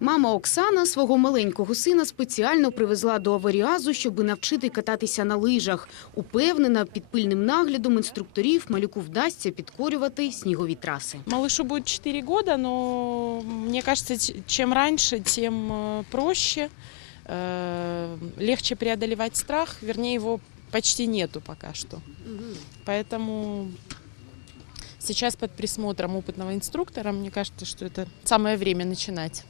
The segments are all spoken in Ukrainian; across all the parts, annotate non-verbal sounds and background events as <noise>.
Мама Оксана свого маленького сина спеціально привезла до аваріазу, щоб навчити кататися на лижах. Упевнена, під пильним наглядом інструкторів малюку вдасться підкорювати снігові траси. Малышу будет 4 года, но мне кажется, ч- чем раньше, тем э, проще, э, легче преодолевать страх, вернее, его почти нету пока что. Поэтому сейчас под присмотром опытного инструктора, мне кажется, что это самое время начинать.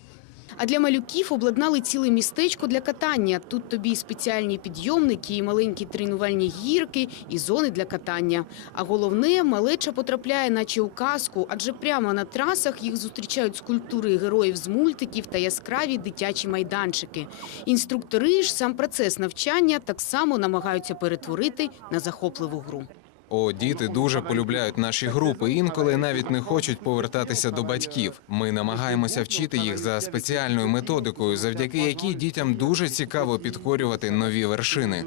А для малюків обладнали ціле містечко для катання. Тут тобі і спеціальні підйомники, і маленькі тренувальні гірки, і зони для катання. А головне, малеча потрапляє наче у казку, адже прямо на трасах їх зустрічають скульптури героїв з мультиків та яскраві дитячі майданчики. Інструктори ж сам процес навчання так само намагаються перетворити на захопливу гру. О, діти дуже полюбляють наші групи. Інколи навіть не хочуть повертатися до батьків. Ми намагаємося вчити їх за спеціальною методикою, завдяки якій дітям дуже цікаво підкорювати нові вершини.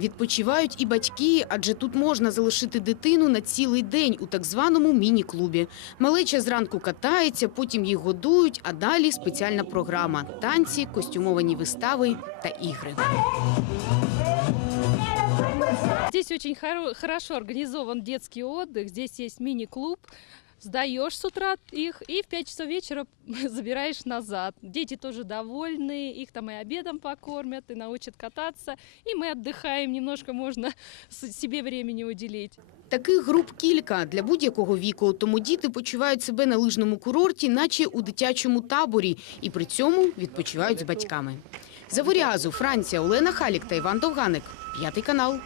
Відпочивають і батьки, адже тут можна залишити дитину на цілий день у так званому міні-клубі. Малеча зранку катається, потім їх годують, а далі спеціальна програма – танці, костюмовані вистави та ігри. Здесь очень хоро- хорошо организован детский отдых. Здесь есть мини-клуб. Сдаешь с утра их и в 5 часов вечера <laughs> забираешь назад. Дети тоже довольны, их там и обедом покормят, и научат кататься. И мы отдыхаем, немножко можно <laughs> с- себе времени уделить. Таких груп кілька для будь-якого віку, тому діти почувають себе на лижному курорті, наче у дитячому таборі, і при цьому відпочивають з батьками. За Воріазу, Франція, Олена Халік та Іван Довганик. П'ятий канал.